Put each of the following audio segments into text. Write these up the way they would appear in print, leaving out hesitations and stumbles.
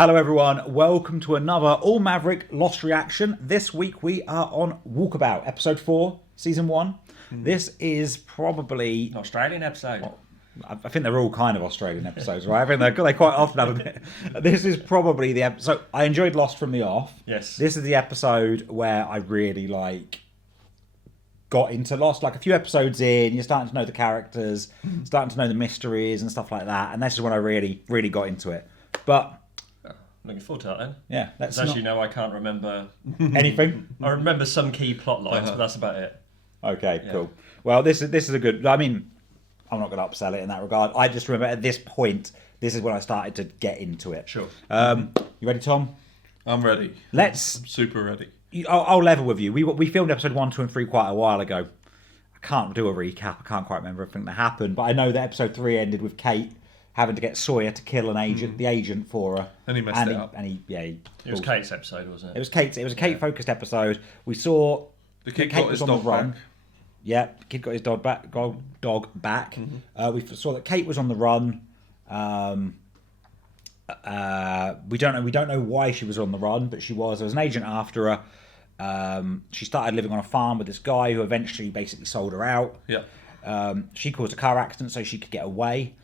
Hello everyone, welcome to another All Maverick Lost Reaction. This week we are on Walkabout, episode 4, season 1. This is probably... An Australian episode. I think they're all kind of Australian episodes, right? I think they quite often have a bit... This is probably the episode... So I enjoyed Lost from the off. Yes. This is the episode where I really, got into Lost. Like a few episodes in, you're starting to know the characters, starting to know the mysteries and stuff like that. And this is when I really, really got into it. But... Looking forward to that then. Yeah, that's actually no, I can't remember anything. I remember some key plot lines, but that's about it. Okay, cool. Well, this is a good. I mean, I'm not going to upsell it in that regard. I just remember at this point, this is when I started to get into it. Sure. You ready, Tom? I'm ready. I'm super ready. I'll level with you. We filmed episode 1, 2, and 3 quite a while ago. I can't do a recap. I can't quite remember everything that happened, but I know that episode 3 ended with Kate having to get Sawyer to kill the agent for her. And he messed it up. It was Kate's episode, wasn't it? It was Kate's. It was a Kate-focused episode. We saw the kid got his dog back. Yeah, the kid got his dog back. We saw that Kate was on the run. We don't know why she was on the run, but she was. There was an agent after her. She started living on a farm with this guy who eventually basically sold her out. Yeah. She caused a car accident so she could get away.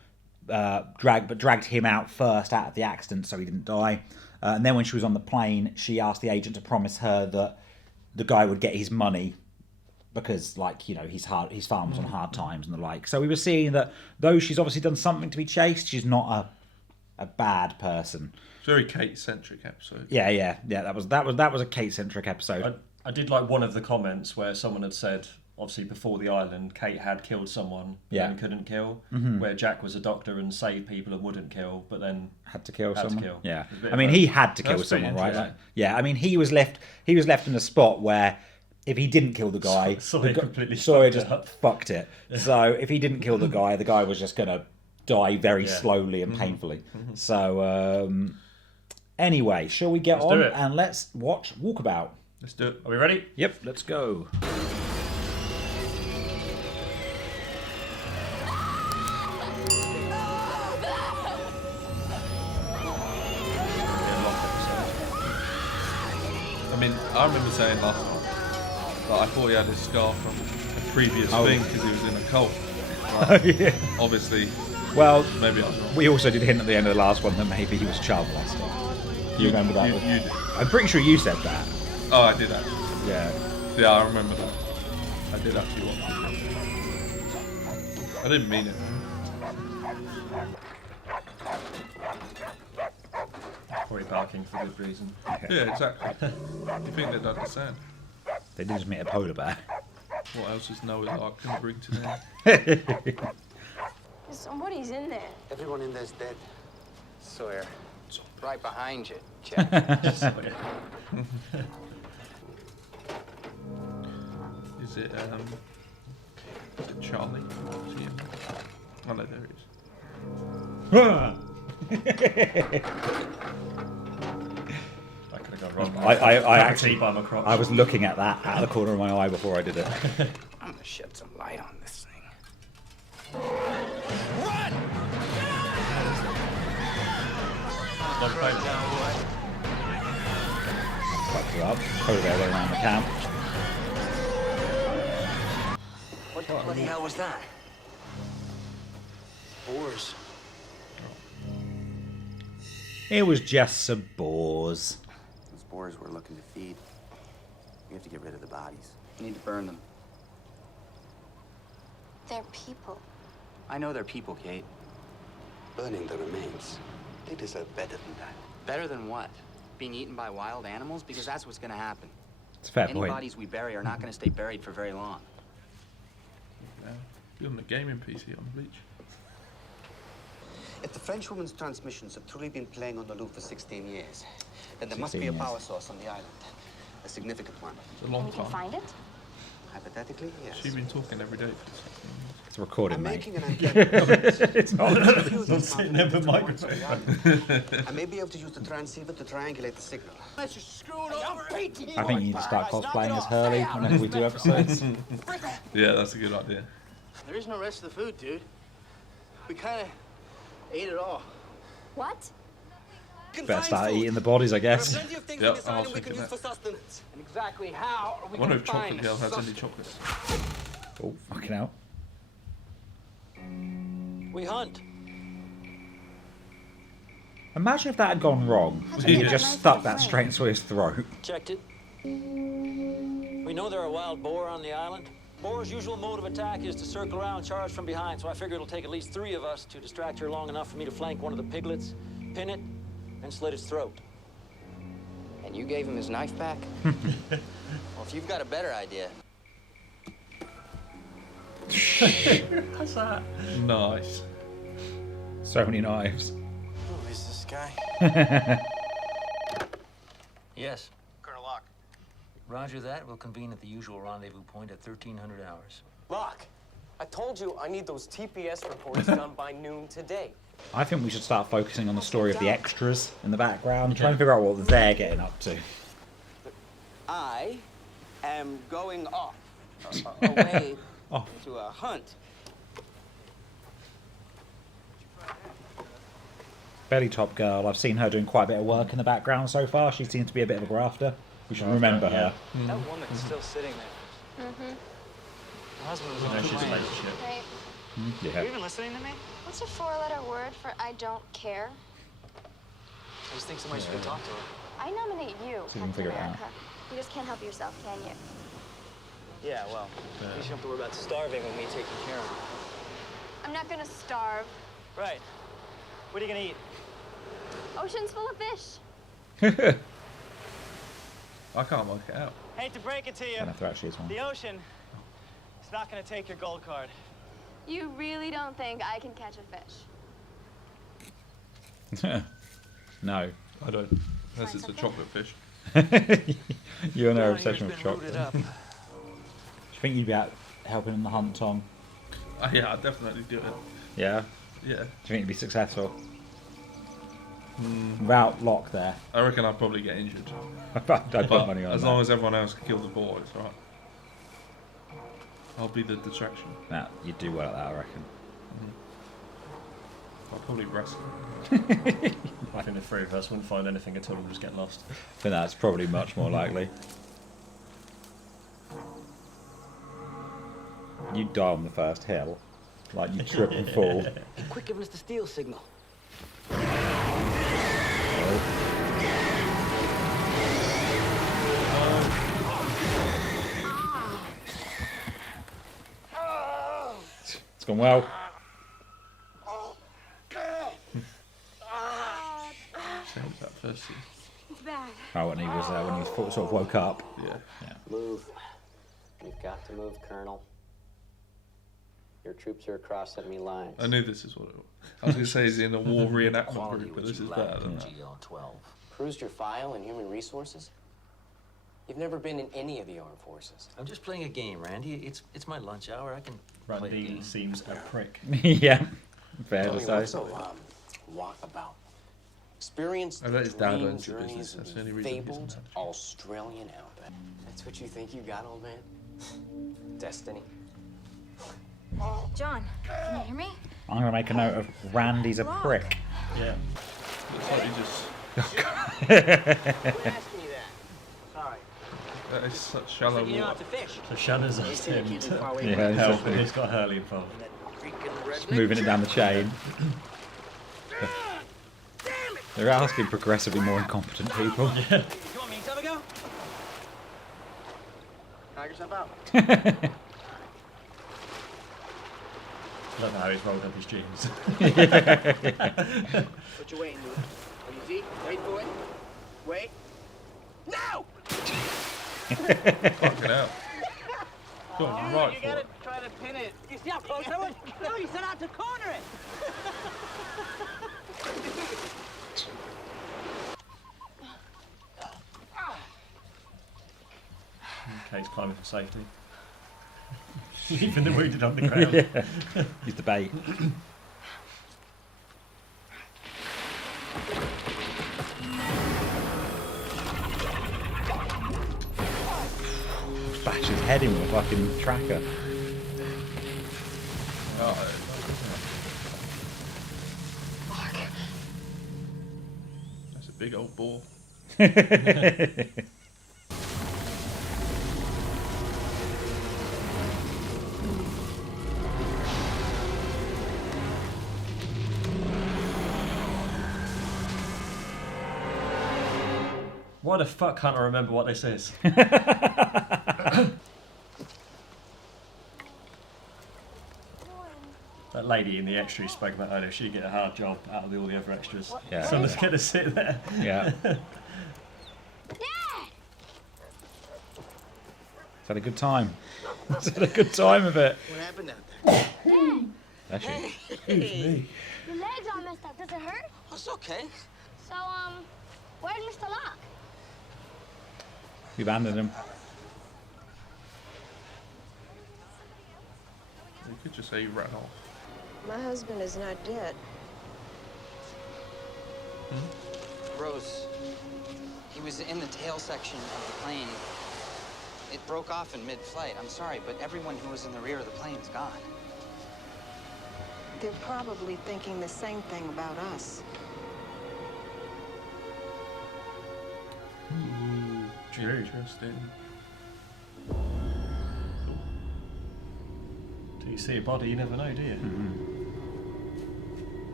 Dragged him out first out of the accident so he didn't die. And then when she was on the plane, she asked the agent to promise her that the guy would get his money because, his farm was on hard times and the like. So we were seeing that though she's obviously done something to be chased, she's not a bad person. It's a very Kate-centric episode. Yeah. That was a Kate-centric episode. I did like one of the comments where someone had said, obviously before the island, Kate had killed someone and couldn't kill, where Jack was a doctor and saved people and wouldn't kill, but then had to kill someone. Yeah, I mean, he had to kill someone, right? I mean, he was left in a spot where if he didn't kill the guy, Sawyer just fucked it. Yeah. So if he didn't kill the guy was just gonna die very slowly and painfully. So anyway, shall we get on and let's watch Walkabout? Let's do it. Are we ready? Yep, let's go. I mean, I remember saying last time that I thought he had his scar from a previous thing because he was in a cult. Yeah. Obviously, maybe I was wrong. We also did hint at the end of the last one that maybe he was a child molester. You remember that? You did. I'm pretty sure you said that. Oh, I did actually. Yeah, I remember that. I did actually watch it. I didn't mean it. Probably barking for good reason. Yeah, exactly. You think they'd understand? They did just meet a polar bear. What else is Noah's Ark going to bring to them? Somebody's in there. Everyone in there's dead. Sawyer. Right behind you, Jack. Is it Charlie? Is he in there? Oh no, there he is. I could have gone wrong. I actually, by my crotch. I was looking at that out of the corner of my eye before I did it. I'm gonna shed some light on this thing. Run! Fucked her up. Polar bear running around the camp. What the bloody hell was that? Boars. It was just some boars. Those boars we're looking to feed. We have to get rid of the bodies. We need to burn them. They're people. I know they're people, Kate. Burning the remains. They deserve better than that. Better than what? Being eaten by wild animals? Because that's what's gonna happen. It's a fair Any point. bodies we bury are not gonna stay buried for very long. Yeah. Be on the gaming PC on the beach. If the French woman's transmissions have truly been playing on the loop for 16 years, then there must be a power source on the island. A significant one. It's a long We can time. find it? Hypothetically, yes. She's been talking every day for 16 years. It's recorded, I'm mate. making an unpleasant It's not. I'm sitting there with microphone. I may be able to use the transceiver to triangulate the signal. I think you need to start cosplaying as Hurley whenever we do episodes. Yeah, that's a good idea. There is no rest of the food, dude. We kind of ate it all. What? Better start eating the bodies, I guess. Yep, I was thinking that. sustenance. And exactly how are we I wonder going if to Chocolate find Girl has any sustenance? chocolates. Oh, fucking hell. We hunt. Imagine if that had gone wrong. And he just stuck that straight into his throat. Checked it. We know there are wild boar on the island. Boar's usual mode of attack is to circle around, charge from behind, so I figure it'll take at least 3 of us to distract her long enough for me to flank one of the piglets, pin it, and slit its throat. And you gave him his knife back? Well, if you've got a better idea. What's that? Nice. So many knives. Who is this guy? Yes. Colonel Locke. Roger that. We'll convene at the usual rendezvous point at 1300 hours. Locke, I told you I need those TPS reports done by noon today. I think we should start focusing on the story of the extras in the background, trying to figure out what they're getting up to. I am going off. Away Off. to a hunt. Belly top girl. I've seen her doing quite a bit of work in the background so far. She seems to be a bit of a grafter. We should remember her. That woman's still sitting there. Mm-hmm. Her husband was You on know the she's a plane. piece of shit. Right. Yeah. You even listening to me? What's a 4-letter word for I don't care? I just think somebody should go talk to her. I nominate you, See if we can Captain figure it out. America. You just can't help yourself, can you? Yeah, well, at least you don't have to worry about starving with me taking care of her. I'm not gonna starve. Right. What are you gonna eat? Ocean's full of fish. I can't work it out. Hate to break it to you. Don't know if there actually is one. The ocean is not gonna take your gold card. You really don't think I can catch a fish? No. I don't. Unless it's a something? chocolate fish. You and her Down obsession here's with been chocolate. rooted up. Do you think you'd be out helping in the hunt, Tom? Yeah, I'd definitely do it. Yeah? Yeah. Do you think you'd be successful? Without Locke there. I reckon I'd probably get injured. I'd put But money on as that. long as everyone else can kill the boar, it's alright. I'll be the distraction. Nah, you'd do well at that, I reckon. I'll probably wrestle. I think the 3 of us wouldn't find anything at all and just get lost. But that's probably much more likely. You'd die on the first hill. Like, you trip and fall. Quick giving us the steal signal. It's gone well. Sounds that first scene. It's bad. Oh, when he was sort of woke up. Yeah. Move. You've got to move, Colonel. Your troops are across enemy lines. I knew this is what it was. I was going to say he's in a war reenactment group, but this is better than that. Cruised your file in human resources? You've never been in any of the armed forces. I'm just playing a game, Randy. It's my lunch hour. I can play a Randy game. seems a prick. Yeah. Fair Tell to me say. what's so, Walkabout. Experienced I the bet his dad dream owns the journeys business. That's of the only the reason he's an fabled manager. Australian outback. That's what you think you got, old man? Destiny. John, can you hear me? I'm going to make a note of Randy's a prick. Yeah. Looks like he just. Quit asking me that. Sorry. That is such shallow You know water. not to fish. So Shanna's asked They him keep me far to away Yeah, from help, exactly. and he's got Hurley involved. that freaking redneck. Moving it down the chain. They're asking progressively more incompetent people. You want me to go? Knock yourself out. I don't know how he's rolled up his jeans. What you waiting, dude? Easy. Wait for it. Wait. No! Fucking hell. Go on, right You for gotta it. try to pin it. You see how close I was? No, you set out to corner it. Okay, he's climbing for safety. Leaving the wounded on the ground. Yeah. Use the bait. Bash his head in with a fucking tracker. That's it. Why the fuck can't I remember what this is? That lady in the extra you spoke about earlier, she'd get a hard job out of all the other extras. Yeah. Someone's going to sit there. Yeah. It's had a good time. It's had a good time of it. What happened out there? Actually. Your legs all messed up. Does it hurt? It's okay. So, where's Mr. Locke? We abandoned him. You could just say he ran off. My husband is not dead. Rose, he was in the tail section of the plane. It broke off in mid-flight. I'm sorry, but everyone who was in the rear of the plane is gone. They're probably thinking the same thing about us. Interesting. Do you see a body? You never know, do you?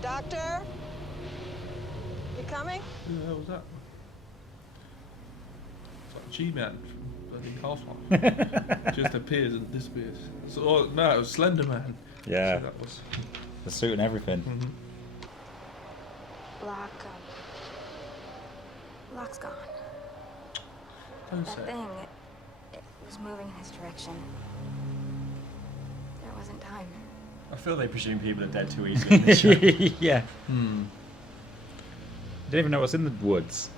Doctor? You coming? Who the hell was that? It's like G-Man from bloody Half-Life. Just appears and disappears. So, no, it was Slender Man. Yeah. So that was... The suit and everything. Locke's gone. Don't That say. thing, it was moving in his direction. There wasn't time. I feel they presume people are dead too easily in this show. Yeah. Didn't even know what's in the woods.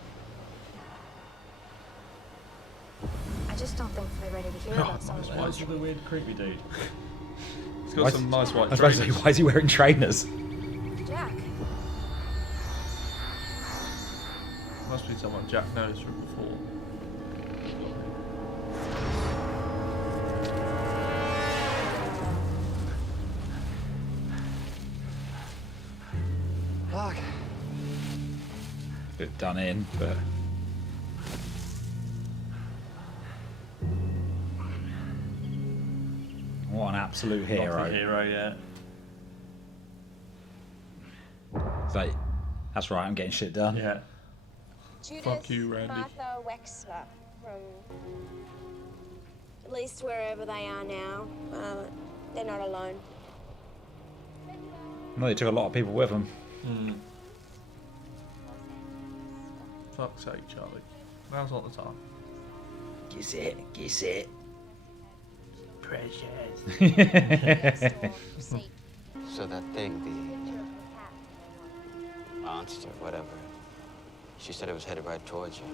I just don't think they're ready to hear about some of the What's the weird creepy dude? He's got some nice white I was about to say, trainers. why is he wearing trainers? Jack. Must be someone Jack knows from before. Locke. Bit done in, but... What an absolute hero. Not the hero, yeah. It's like, that's right, I'm getting shit done. Yeah. Judith Fuck you, Randy. Martha Wexler from at least wherever they are now. They're not alone. No, they took a lot of people with them. Fuck's sake, Charlie. Now's not the time. Kiss it, kiss it. Precious. So that thing, the monster, whatever, she said it was headed right towards you.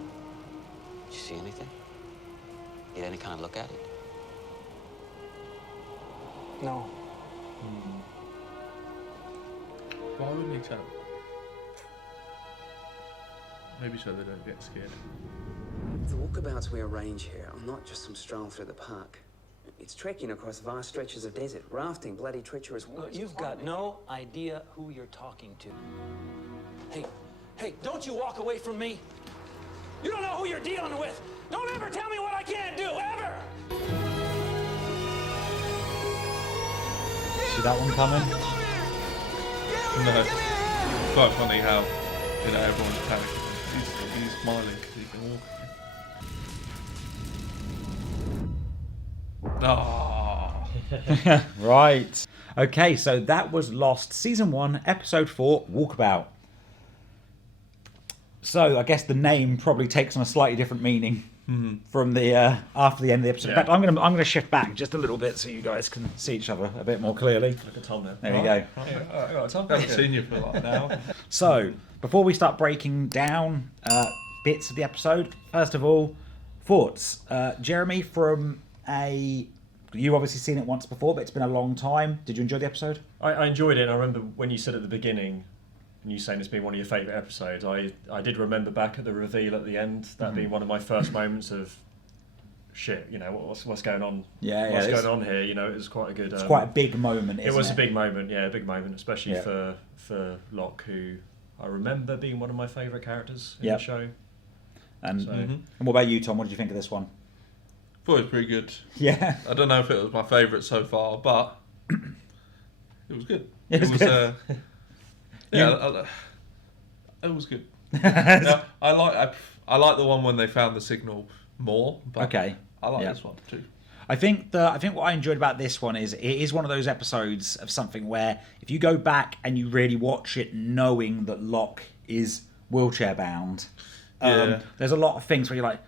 Did you see anything? You had any kind of look at it? No. Why wouldn't he tell? Maybe so they don't get scared. The walkabouts we arrange here are not just some stroll through the park. It's trekking across vast stretches of desert, rafting, bloody treacherous waters. You've got no idea who you're talking to. Hey, don't you walk away from me. You don't know who you're dealing with. Don't ever tell me what I can't do, ever! See that one coming? No. It's quite funny how, you know, everyone's panicking. He's smiling because he can walk again. Oh. Right. Okay, so that was Lost, Season 1, Episode 4, Walkabout. So I guess the name probably takes on a slightly different meaning from the after the end of the episode. Yeah. In fact, I'm gonna shift back just a little bit so you guys can see each other a bit more clearly. Look at Tom there. There you go. Tom, I haven't seen you for like an hour. So, before we start breaking down bits of the episode, first of all, thoughts. Jeremy, you've obviously seen it once before, but it's been a long time. Did you enjoy the episode? I enjoyed it, and I remember when you said at the beginning, and you saying it's been one of your favourite episodes, I did remember back at the reveal at the end, that being one of my first moments of shit, what's going on? What's going on here? It was quite a good. It's quite a big moment. It was a big moment, a big moment, especially for Locke, who I remember being one of my favourite characters in the show. And and what about you, Tom? What did you think of this one? I thought it was pretty good. Yeah. I don't know if it was my favourite so far, but it was good. It was good. It was good. I like the one when they found the signal more. But I like this one too. I think what I enjoyed about this one is it is one of those episodes of something where if you go back and you really watch it, knowing that Locke is wheelchair bound, there's a lot of things where you're like,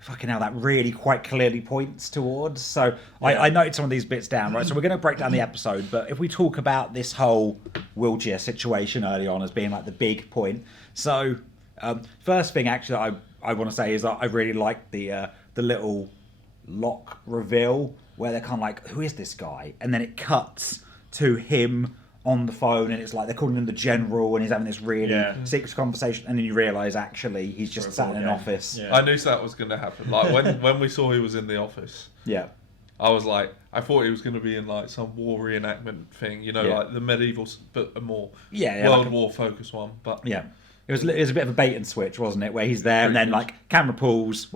fucking hell, that really quite clearly points towards. So I noted some of these bits down, right? So we're going to break down the episode, but if we talk about this whole wheelchair situation early on as being like the big point. So first thing actually that I want to say is that I really like the little Locke reveal where they're kind of like, who is this guy? And then it cuts to him on the phone, and it's like they're calling him the general, and he's having this really secret conversation, and then you realise actually he's just sat in an office. I knew that was going to happen. Like when we saw he was in the office, I was like, I thought he was going to be in like some war reenactment thing, like the medieval, but a more World War focused one. But it was a bit of a bait and switch, wasn't it? Where he's there, and then like camera cuts,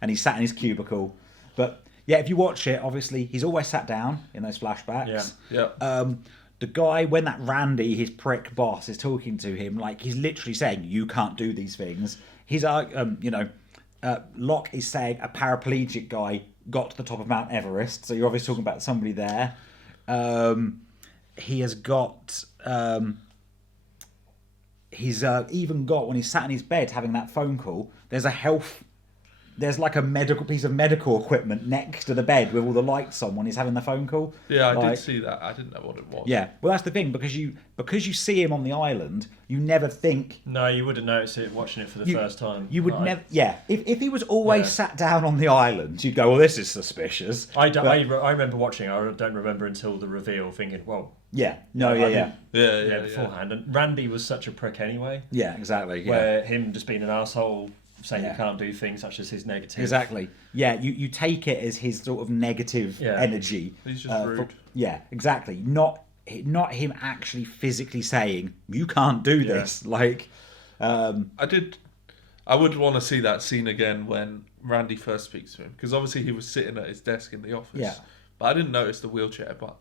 and he's sat in his cubicle, but. Yeah, if you watch it, obviously he's always sat down in those flashbacks. The guy, when that Randy, his prick boss, is talking to him, like he's literally saying, "You can't do these things." He's, Locke is saying a paraplegic guy got to the top of Mount Everest, so you're obviously talking about somebody there. He has got. He's even got when he's sat in his bed having that phone call. There's like a piece of medical equipment next to the bed with all the lights on when he's having the phone call. Yeah, I did see that. I didn't know what it was. Yeah, well, that's the thing, because you see him on the island, you never think. No, you wouldn't notice it watching it for the first time. You would never. Yeah, if he was always sat down on the island, you'd go, "Well, this is suspicious." I remember watching. I don't remember until the reveal, thinking, "Well." Yeah. Beforehand, and Randy was such a prick anyway. Yeah, exactly. Yeah. Where him just being an asshole. Saying you can't do things such as his negative. Exactly. Yeah, you take it as his sort of negative energy. He's just rude. Exactly. Not him actually physically saying, you can't do this. Like, I would want to see that scene again when Randy first speaks to him. Because obviously he was sitting at his desk in the office. Yeah. But I didn't notice the wheelchair, but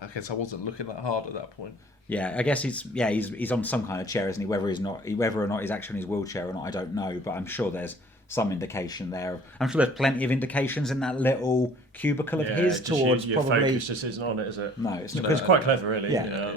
I guess I wasn't looking that hard at that point. Yeah, I guess he's on some kind of chair, isn't he? Whether or not he's actually in his wheelchair or not, I don't know. But I'm sure there's some indication there. I'm sure there's plenty of indications in that little cubicle of his towards your probably. Focus just isn't on it, is it? No, it's quite clever, really. Yeah.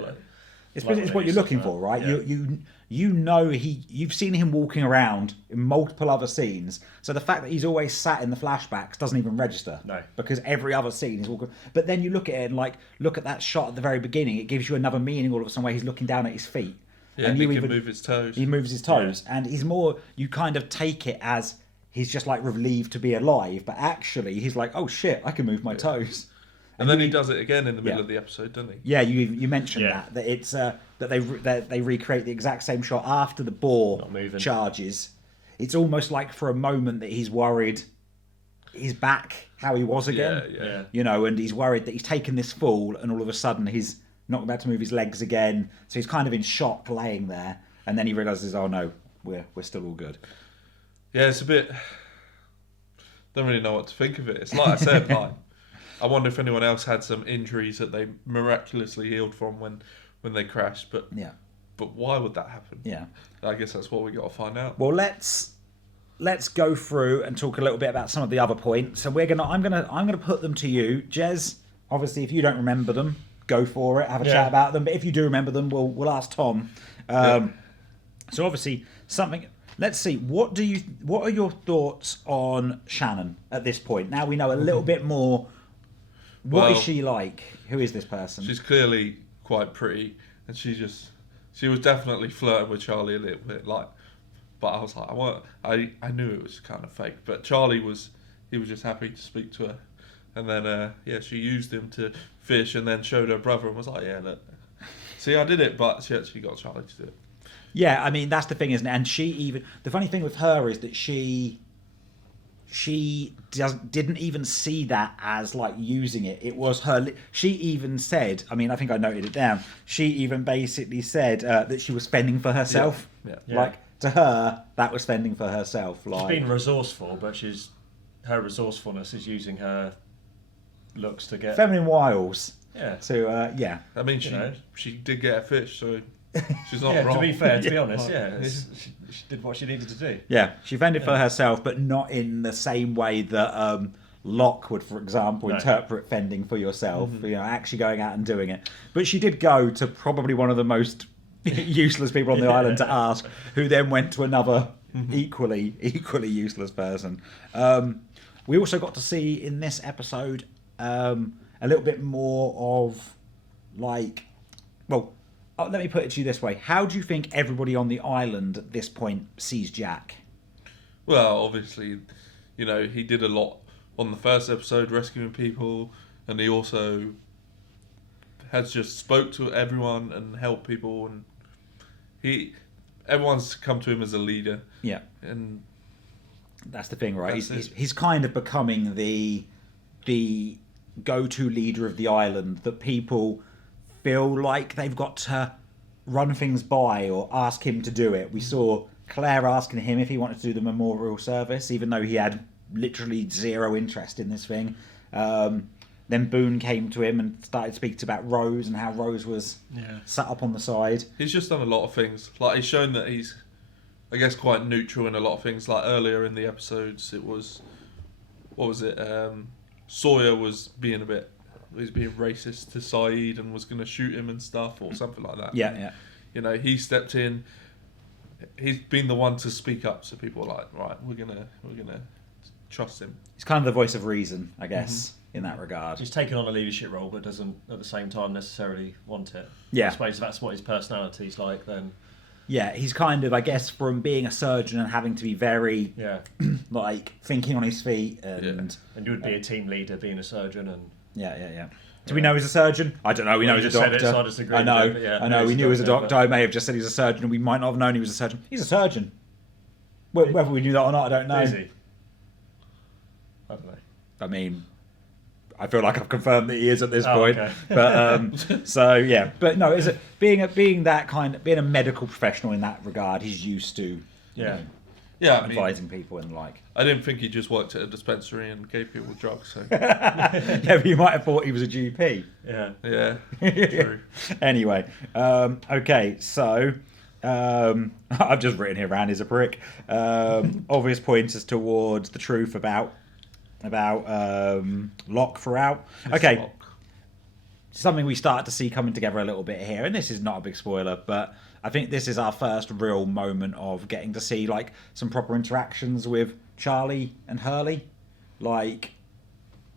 It's what you're looking for, right? Yeah. You know you've seen him walking around in multiple other scenes, so the fact that he's always sat in the flashbacks doesn't even register. No, because every other scene is walking. But then you look at it and look at that shot at the very beginning. It gives you another meaning all of a sudden where he's looking down at his feet. Yeah, and he can move his toes. He moves his toes, and he's more. You kind of take it as he's just like relieved to be alive, but actually he's like, oh shit, I can move my toes. And then he does it again in the middle of the episode, doesn't he? Yeah, you mentioned that it's that they recreate the exact same shot after the boar charges. It's almost like for a moment that he's worried he's back how he was again. Yeah. And he's worried that he's taken this fall, and all of a sudden he's not about to move his legs again. So he's kind of in shock, laying there, and then he realizes, oh no, we're still all good. Yeah, it's a bit. Don't really know what to think of it. It's like I said, I wonder if anyone else had some injuries that they miraculously healed from when they crashed. But why would that happen? Yeah, I guess that's what we got to find out. Well, let's go through and talk a little bit about some of the other points. So I'm gonna put them to you, Jez. Obviously, if you don't remember them, go for it. Have a chat about them. But if you do remember them, we'll ask Tom. So obviously something. Let's see. What are your thoughts on Shannon at this point? Now we know a little bit more. What is she like? Who is this person? She's clearly quite pretty, and she was definitely flirting with Charlie a little bit. But I was like, I knew it was kind of fake. But Charlie was just happy to speak to her, and then she used him to fish, and then showed her brother and was like, yeah, look, see, I did it, but she actually got Charlie to do it. Yeah, I mean that's the thing, isn't it? And the funny thing with her is that she didn't even see that as like using it. It was her. She even said, I mean, I think I noted it down. She even basically said that she was fending for herself. Yeah. Like to her, that was fending for herself. Like she's being resourceful, but her resourcefulness is using her looks to get feminine wiles. Yeah. So I mean, she did get a fish, so she's not wrong. To be fair, to be honest, she did what she needed to do. Yeah, she fended for herself, but not in the same way that Locke would, for example, interpret fending for yourself. You know, actually going out and doing it. But she did go to probably one of the most useless people on the island to ask, who then went to another equally useless person. We also got to see in this episode a little bit more of like, well, let me put it to you this way. How do you think everybody on the island at this point sees Jack? Well, obviously, you know, he did a lot on the first episode rescuing people, and he also has just spoke to everyone and helped people, and everyone's come to him as a leader. Yeah. And that's the thing, right? He's kind of becoming the go-to leader of the island that people feel like they've got to run things by or ask him to do it. We saw Claire asking him if he wanted to do the memorial service, even though he had literally zero interest in this thing. Then Boone came to him and started speaking about Rose and how Rose was sat up on the side. He's just done a lot of things. Like, he's shown that he's, I guess, quite neutral in a lot of things. Like, earlier in the episodes, it was... What was it? Sawyer was being being racist to Saeed and was going to shoot him and stuff or something like that. Yeah. You know, he stepped in. He's been the one to speak up, so people are like, right, we're gonna trust him. He's kind of the voice of reason, I guess, in that regard. He's taken on a leadership role, but doesn't at the same time necessarily want it. Yeah. I suppose if that's what his personality's like, then. Yeah, he's kind of, I guess, from being a surgeon and having to be very, like, thinking on his feet. And you would be a team leader being a surgeon. And Yeah. Do we know he's a surgeon? I don't know. We know he's a doctor. So I disagree. I know. With it, I know. We knew he was a doctor. I may have just said he's a surgeon, and we might not have known he was a surgeon. He's a surgeon. Whether we knew that or not, I don't know. Is he? I don't know. I mean, I feel like I've confirmed that he is at this point. Okay. But so yeah. But no, is it being a medical professional in that regard? He's used to advising people and like. I didn't think he just worked at a dispensary and gave people drugs. So. Yeah, but you might have thought he was a GP. Yeah. True. Anyway, okay, so I've just written here, Rand is a prick. Obvious pointers towards the truth about Locke throughout. Okay, Locke. Something we start to see coming together a little bit here, and this is not a big spoiler, but I think this is our first real moment of getting to see like some proper interactions with Charlie and Hurley, like,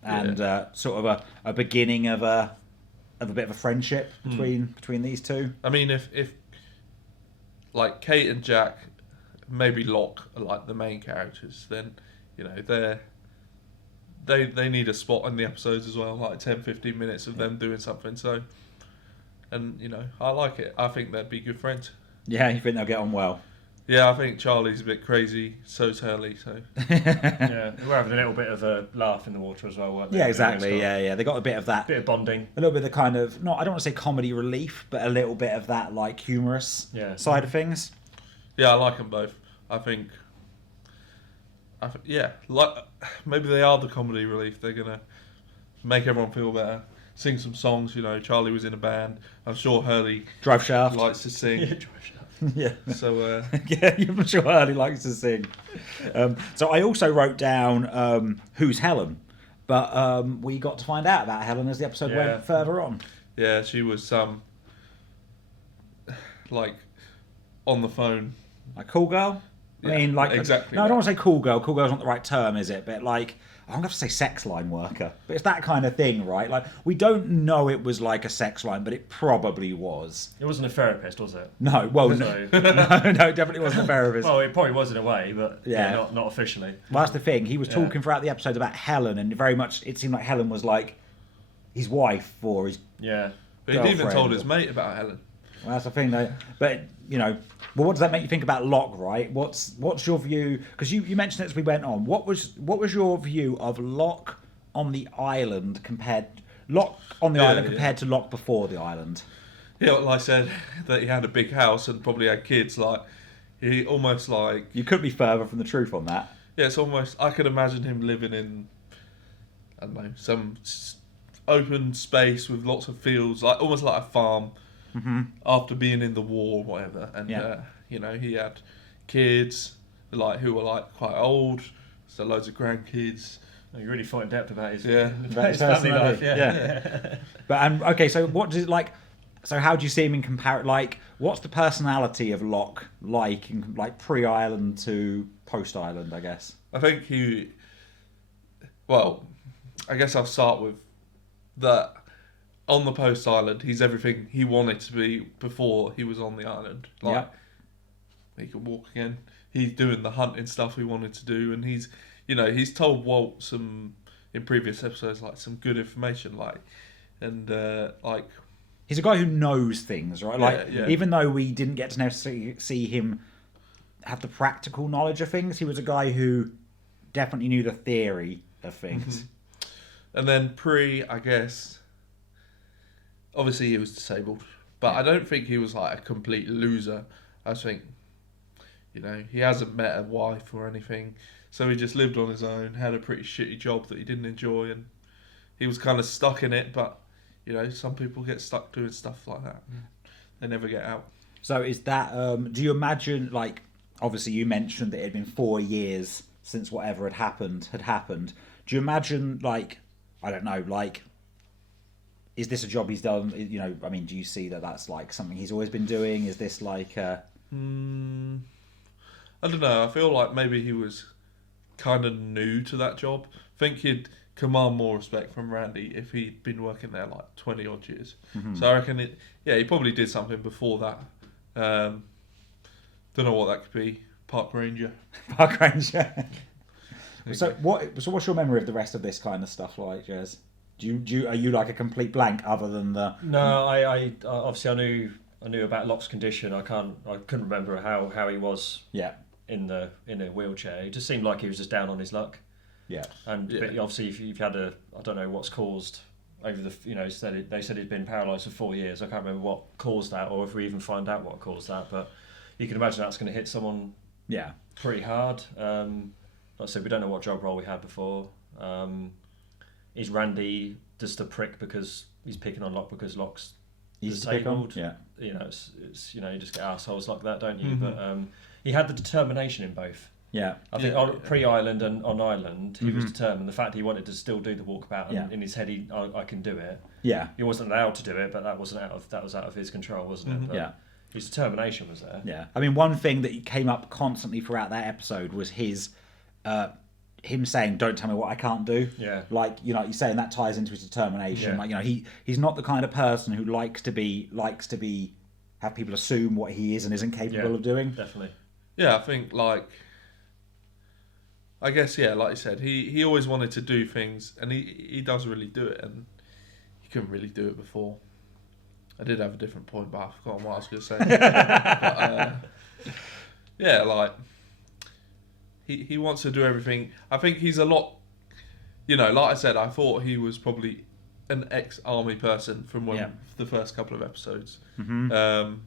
and sort of a beginning of a bit of a friendship between these two. I mean, if like Kate and Jack, maybe Locke are like the main characters, then you know they need a spot in the episodes as well, like 10-15 minutes of them doing something. So, and you know, I like it. I think they'd be good friends. Yeah, you think they'll get on well? Yeah, I think Charlie's a bit crazy, so's Hurley, so... Yeah, they were having a little bit of a laugh in the water as well, weren't they? Yeah, exactly, yeah. They got a bit of that... Bit of bonding. A little bit of the kind of, I don't want to say comedy relief, but a little bit of that, like, humorous side of things. Yeah, I like them both. I think, like, maybe they are the comedy relief. They're going to make everyone feel better. Sing some songs, you know, Charlie was in a band. I'm sure Hurley... Drive Shaft. ...likes to sing. Yeah, Drive Shaft. Yeah. So yeah, I'm sure Hurley likes to sing. So I also wrote down who's Helen, but we got to find out about Helen as the episode went further on. Yeah, she was like on the phone. Like cool girl. Yeah, I mean, like exactly. No, I don't want to say cool girl. Cool girl's not the right term, is it? But like. I'm going to have to say sex line worker. But it's that kind of thing, right? Like, we don't know it was like a sex line, but it probably was. It wasn't a therapist, was it? No, well, no, it definitely wasn't a therapist. Well, it probably was in a way, but not officially. Well, that's the thing. He was talking throughout the episode about Helen, and very much it seemed like Helen was like his wife or his But he'd even told his mate about Helen. Well, that's the thing, though. But well, what does that make you think about Locke? Right? What's your view? Because you mentioned it as we went on. What was your view of Locke on the island compared to Locke before the island? Yeah, like I said, that he had a big house and probably had kids. Like he almost like you couldn't be further from the truth on that. Yeah, it's almost. I could imagine him living in, I don't know, some open space with lots of fields, like almost like a farm. Mm-hmm. After being in the war or whatever, and he had kids like who were like quite old, so loads of grandkids. You really thought in depth about his family life. Yeah. But okay, so what does it like? So how do you see him in compare? Like, what's the personality of Locke like in like pre-island to post-island? I guess. I think he. Well, I guess I'll start with that. On the post island, he's everything he wanted to be before he was on the island. Like, he can walk again. He's doing the hunting stuff he wanted to do, and he's told Walt in previous episodes like some good information, he's a guy who knows things, right? Like even though we didn't get to necessarily see him have the practical knowledge of things, he was a guy who definitely knew the theory of things. Mm-hmm. And then I guess. Obviously, he was disabled, but I don't think he was like a complete loser. I think, he hasn't met a wife or anything, so he just lived on his own, had a pretty shitty job that he didn't enjoy, and he was kind of stuck in it. But, some people get stuck doing stuff like that. They never get out. So is that, do you imagine, like, obviously you mentioned that it had been 4 years since whatever had happened. Do you imagine, like, I don't know, like, is this a job he's done? Do you see that that's like something he's always been doing? Is this like I don't know. I feel like maybe he was kind of new to that job. I think he'd command more respect from Randy if he'd been working there like 20 odd years. Mm-hmm. So I reckon he probably did something before that. Don't know what that could be. Park ranger. Park ranger. So what's your memory of the rest of this kind of stuff like, Jez? Are you like a complete blank other than the? No, I obviously I knew about Locke's condition. I couldn't remember how he was. Yeah. In a wheelchair, it just seemed like he was just down on his luck. Yeah. And but obviously, if you've had I don't know what's caused over the they said he'd been paralysed for 4 years. I can't remember what caused that, or if we even find out what caused that. But you can imagine that's going to hit someone. Yeah. Pretty hard. Like I said, we don't know what job role we had before. Is Randy just a prick because he's picking on Locke because Locke's disabled? Yeah. It's you just get assholes like that, don't you? Mm-hmm. But he had the determination in both. Yeah. I think on pre-island and on island, he was determined. The fact he wanted to still do the walkabout, and in his head, I can do it. Yeah. He wasn't allowed to do it, but that was out of his control, wasn't it? But yeah. His determination was there. Yeah. I mean, one thing that came up constantly throughout that episode was him saying, "Don't tell me what I can't do." Yeah. Like you're saying, that ties into his determination. Yeah. Like he's not the kind of person who likes to have people assume what he is and isn't capable of doing. Definitely. Yeah, I think like you said, he always wanted to do things, and he does really do it, and he couldn't really do it before. I did have a different point, but I've forgotten what I was going to say. But, like. He wants to do everything. I think he's a lot, like I said, I thought he was probably an ex-army person from the first couple of episodes. Mm-hmm.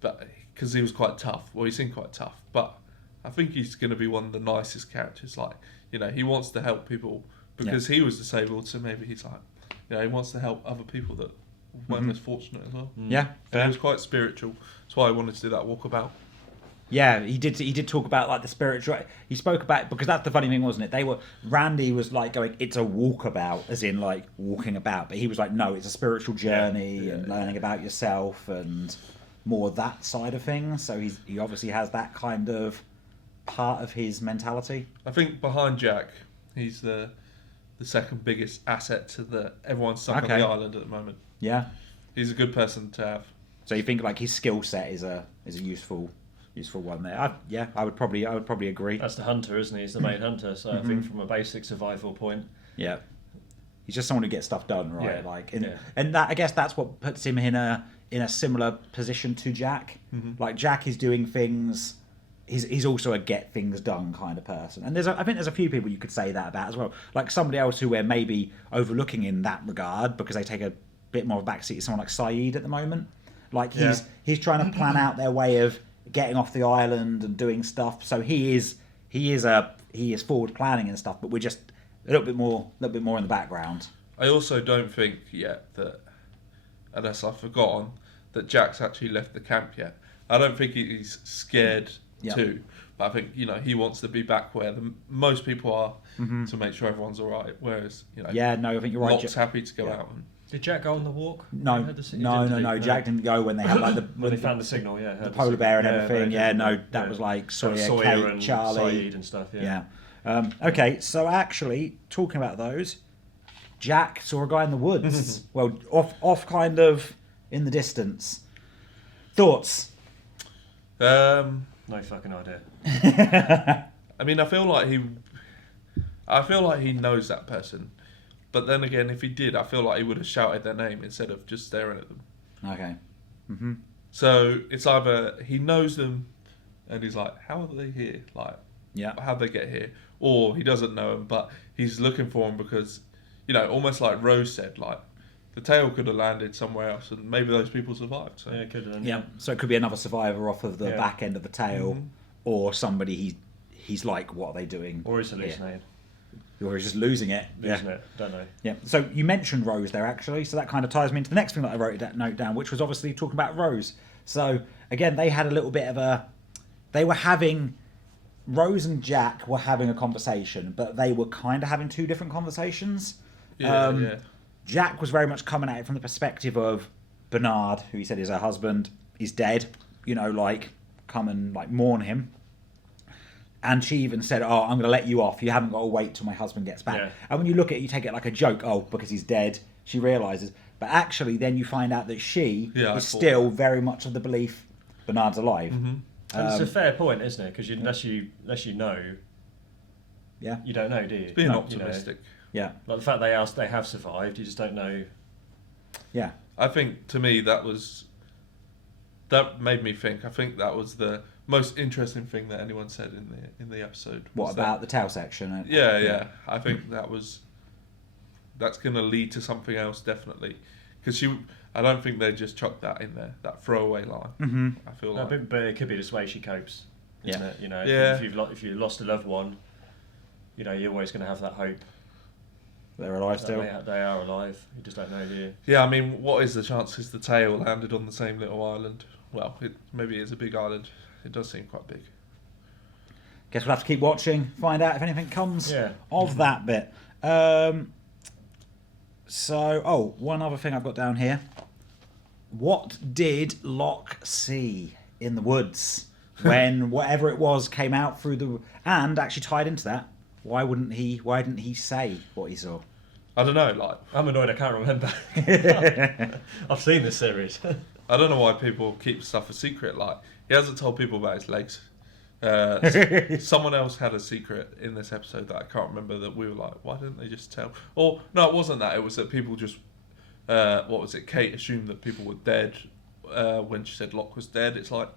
But because he was quite tough. Well, he seemed quite tough. But I think he's going to be one of the nicest characters. Like, he wants to help people because he was disabled. So maybe he's like, he wants to help other people that weren't as fortunate as well. Yeah. And he was quite spiritual. That's why I wanted to do that walkabout. Yeah, he did talk about like the spiritual. He spoke about, because that's the funny thing, wasn't it? Randy was like going, it's a walkabout, as in like walking about, but he was like, no, it's a spiritual journey and learning about yourself and more that side of things. So he obviously has that kind of part of his mentality. I think behind Jack, he's the second biggest asset to everyone stuck on the island at the moment. Yeah, he's a good person to have. So you think like his skill set is a useful one there. I would probably agree. That's the hunter, isn't he? He's the main hunter. So I think from a basic survival point. Yeah. He's just someone who gets stuff done, right? Yeah. And that, I guess that's what puts him in in a similar position to Jack. Mhm. Like Jack is doing things. He's also a get things done kind of person, and I think there's a few people you could say that about as well. Like somebody else who we're maybe overlooking in that regard because they take a bit more of a backseat is someone like Saeed at the moment. Like he's trying to plan out their way of getting off the island and doing stuff. So he is forward planning and stuff, but we're just a little bit more in the background. I also don't think yet that, unless I've forgotten, that Jack's actually left the camp yet. I don't think he's scared too, but I think he wants to be back where most people are to make sure everyone's all right. Whereas I think you're right. Locke's happy to go out. Did Jack go on the walk? No. Jack didn't go when they had like when they found the signal. The polar bear and everything. That was like Sawyer, Kate, and Charlie, Saeed and stuff. Okay, so actually talking about those, Jack saw a guy in the woods. Well, off kind of in the distance. Thoughts? No fucking idea. I mean, I feel like he knows that person, but then again, if he did, I feel like he would have shouted their name instead of just staring at them. Okay. Mm-hmm. So it's either he knows them, and he's like, "How are they here? Like, how'd they get here?" Or he doesn't know them, but he's looking for them because, almost like Rose said, like the tail could have landed somewhere else, and maybe those people survived. So it could have. Yeah. So it could be another survivor off of the back end of the tail, or somebody he's like, what are they doing? Or he's hallucinating. Or he's just losing it. Losing it, don't know. Yeah. So you mentioned Rose there, actually. So that kind of ties me into the next thing that I wrote that note down, which was obviously talking about Rose. So again, they had a little bit of Rose and Jack were having a conversation, but they were kind of having two different conversations. Jack was very much coming at it from the perspective of Bernard, who he said is her husband, is dead. Come and mourn him. And she even said, "Oh, I'm going to let you off. You haven't got to wait till my husband gets back." Yeah. And when you look at it, you take it like a joke. Oh, because he's dead. She realises, but actually, then you find out that she is still very much of the belief Bernard's alive. Mm-hmm. And it's a fair point, isn't it? Because unless you know, you don't know, do you? It's being optimistic. Yeah. Like the fact they have survived, you just don't know. Yeah. I think to me that made me think. I think that was the most interesting thing that anyone said in the episode. What about the tail section? Yeah. I think that's going to lead to something else definitely, because I don't think they just chucked that in there, that throwaway line. Mm-hmm. I feel but it could be the way she copes. Isn't it? If you've lost a loved one, you're always going to have that hope. They're alive still. They are alive. You just don't know, do you? Yeah, I mean, what is the chances the tail landed on the same little island? Well, maybe it's a big island. It does seem quite big. Guess we'll have to keep watching, find out if anything comes of that bit. One other thing I've got down here. What did Locke see in the woods when whatever it was came out through the... And actually tied into that, why didn't he say what he saw? I don't know, I'm annoyed I can't remember. I've seen this series. I don't know why people keep stuff a secret. He hasn't told people about his legs. Someone else had a secret in this episode that I can't remember, that we were like, why didn't they just tell? Or no, it wasn't that. It was that people just Kate assumed that people were dead when she said Locke was dead. It's like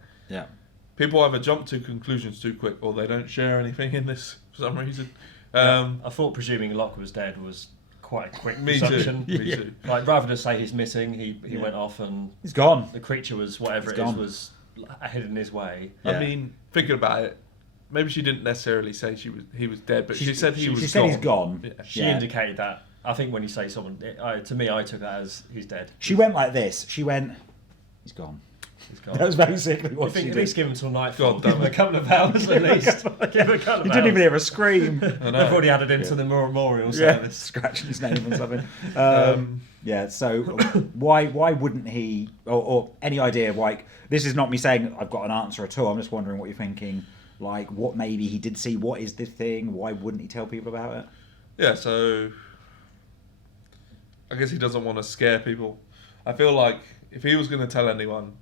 people either jump to conclusions too quick, or they don't share anything in this for some reason. I thought presuming Locke was dead was quite a quick assumption. Me too. Rather than say he's missing, he went off and he's gone. The creature was was heading his way. I mean, thinking about it, maybe she didn't necessarily say he was dead, but she said he was gone. She said he's gone. Yeah. She indicated that. I think when you say someone, to me, I took that as he's dead. She went like this. She went, he's gone. He's gone. That was basically what she did. At least give him till nightfall. Give him a couple of hours at least. Give him a couple of hours. You didn't even hear a scream. They've already added him to the memorial service. Scratching his name and something. So why wouldn't he, or any idea why? This is not me saying I've got an answer at all. I'm just wondering what you're thinking. What maybe he did see. What is this thing? Why wouldn't he tell people about it? Yeah, so I guess he doesn't want to scare people. I feel like if he was going to tell anyone,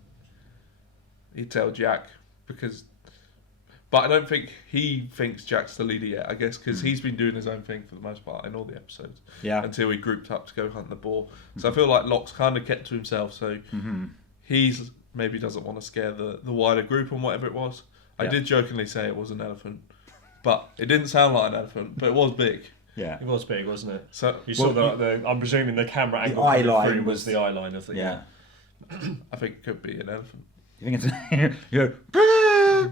he'd tell Jack, but I don't think he thinks Jack's the leader yet, I guess, because he's been doing his own thing for the most part in all the episodes. Yeah. Until he grouped up to go hunt the boar. So I feel like Locke's kind of kept to himself, so he's maybe doesn't want to scare the wider group and whatever it was. I did jokingly say it was an elephant, but it didn't sound like an elephant, but it was big. Yeah, it was big, wasn't it? So you saw the I'm presuming the camera angle eye line was the eye line of the I think it could be an elephant. You think it's you go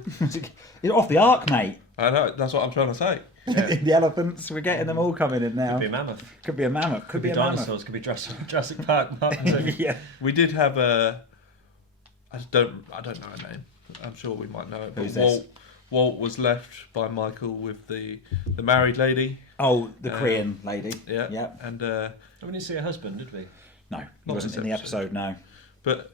you're off the ark, mate. I know, that's what I'm trying to say. Yeah. The elephants, we're getting them all coming in now. Could be a mammoth. Could be a mammoth. Could be a dinosaurs. mammoth. Could be Jurassic Park. Yeah. We did have a. I don't know her name. I'm sure we might know it. But Who's this? Walt was left by Michael with the married lady. Oh, the Korean lady. Yeah. Yeah. And we didn't see her husband, did we? No, he wasn't in the episode. No. But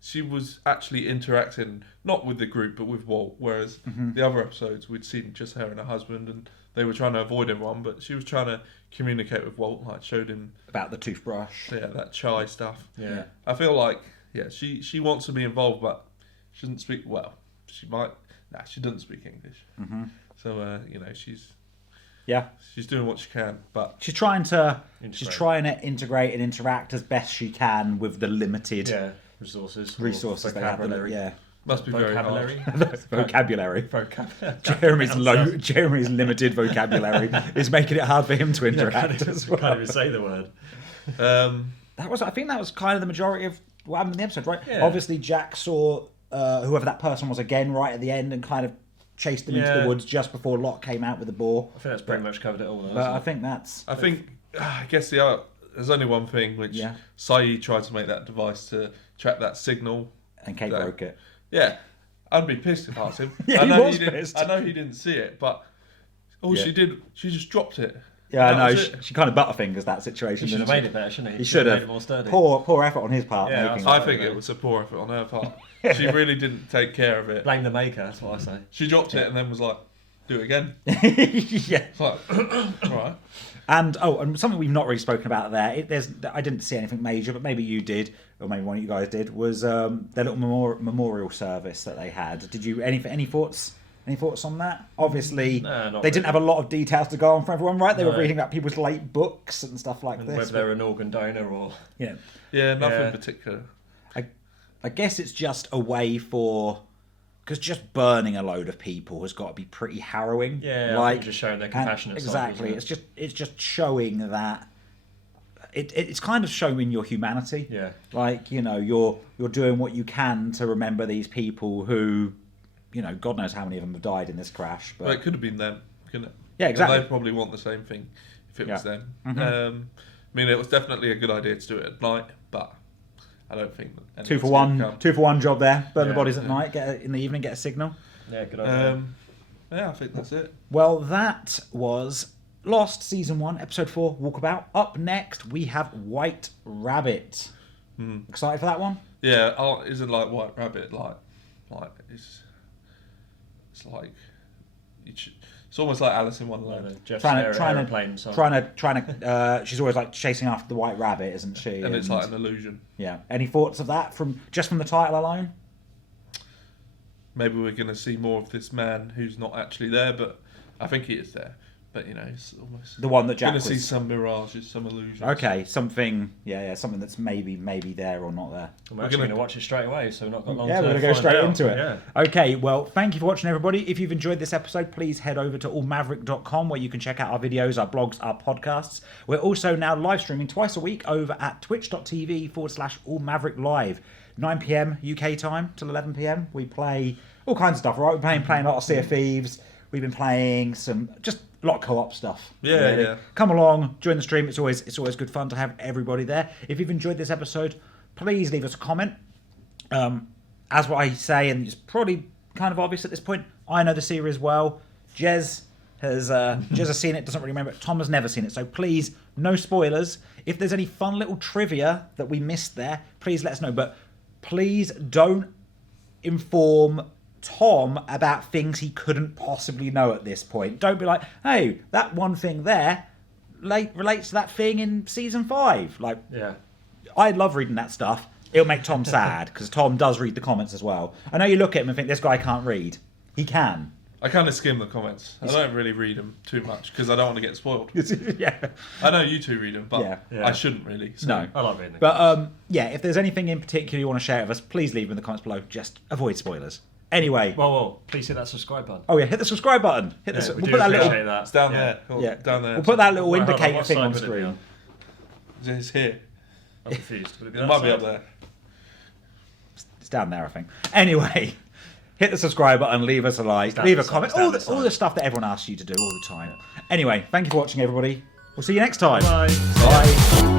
she was actually interacting not with the group but with Walt, whereas the other episodes we'd seen just her and her husband, and they were trying to avoid everyone, but she was trying to communicate with Walt, like showed him about the toothbrush. Yeah, that chai stuff. Yeah. I feel like she wants to be involved, but she doesn't speak well. She might. Nah, she doesn't speak English. So she's doing what she can, but she's trying to integrate and interact as best she can with the limited resources they have. Yeah, must be vocabulary. Very hard. Vocabulary. Jeremy's limited vocabulary is making it hard for him to interact as well. Can't even say the word. I think that was kind of the majority of what happened in the episode, right? Yeah. Obviously, Jack saw whoever that person was again right at the end and kind of chased them into the woods just before Locke came out with the boar. I think that's pretty much covered it all. But I think that's. I guess there's only one thing which Saeed tried to make that device to track that signal, and Kate broke it. Yeah, I'd be pissed if I was him. Yeah, I know he was pissed. I know he didn't see it, but she did. She just dropped it. Yeah, I know. She kind of butterfingers that situation. He should have made it better, shouldn't he? He should have. Made it more sturdy. Poor effort on his part. Yeah, I think it was a poor effort on her part. She really didn't take care of it. Blame the maker. That's what I say. She dropped it and then was like, "Do it again." Yeah. It's like, all right. And something we've not really spoken about there. I didn't see anything major, but maybe you did, or maybe one of you guys did. Was their little memorial service that they had? Did you any thoughts? Any thoughts on that? Obviously, they didn't have a lot of details to go on for everyone, right? They were reading about people's late books and stuff like this. Whether they're an organ donor or nothing particular. I guess it's just a way because just burning a load of people has got to be pretty harrowing. Yeah, like just showing their compassionate side. Exactly. It's just showing that it's kind of showing your humanity. Yeah. Like, you're doing what you can to remember these people who, God knows how many of them have died in this crash. But it could have been them, couldn't it? Yeah, exactly. And they'd probably want the same thing if it was them. I mean, it was definitely a good idea to do it at night, but I don't think that 2 for 1 job there. Burn the bodies at night, in the evening, get a signal. Yeah, good idea. I think that's it. Well, that was Lost Season 1, Episode 4, Walkabout. Up next, we have White Rabbit. Excited for that one? Yeah, isn't like White Rabbit like it's like it's almost like Alice in Wonderland. Trying to she's always like chasing after the white rabbit, isn't she? And it's like an illusion. Yeah. Any thoughts of that from the title alone? Maybe we're going to see more of this man who's not actually there, but I think he is there. But it's almost the one that Jack going to see some mirages, some illusions. Okay, something something that's maybe there or not there. We're actually going to watch it straight away, so we're not got long to we're going to go straight into it. Yeah. Okay, well, thank you for watching, everybody. If you've enjoyed this episode, please head over to allmaverick.com where you can check out our videos, our blogs, our podcasts. We're also now live streaming twice a week over at twitch.tv/allmavericklive. 9 p.m. UK time till 11 p.m. We play all kinds of stuff, right? We're playing a lot of Sea of Thieves. We've been playing just a lot of co-op stuff. Yeah. Come along, join the stream. It's always good fun to have everybody there. If you've enjoyed this episode, please leave us a comment. As what I say, and it's probably kind of obvious at this point, I know the series well. Jez has seen it, doesn't really remember it. Tom has never seen it, so please, no spoilers. If there's any fun little trivia that we missed there, please let us know. But please don't inform Tom about things he couldn't possibly know at this point. Don't be like, hey, that one thing there relates to that thing in season 5. Like, I love reading that stuff. It'll make Tom sad because Tom does read the comments as well. I know you look at him and think this guy can't read. He can. I kind of skim the comments. I don't really read them too much because I don't want to get spoiled. Yeah. I know you two read them, but Yeah. I shouldn't really. So. No. I like reading them. But yeah, if there's anything in particular you want to share with us, please leave them in the comments below. Just avoid spoilers. Anyway. Well, please hit that subscribe button. Oh yeah, hit the subscribe button. We'll put that little. That. It's down there. Oh, yeah, down there. We'll put that little Hold on, indicator what thing side on would it be screen. It's here. I'm confused. Would it be It that might be side? up there. It's down there, I think. Anyway, hit the subscribe button, leave us a like, leave a comment, all the stuff that everyone asks you to do all the time. Anyway, thank you for watching, everybody. We'll see you next time. Bye. Bye.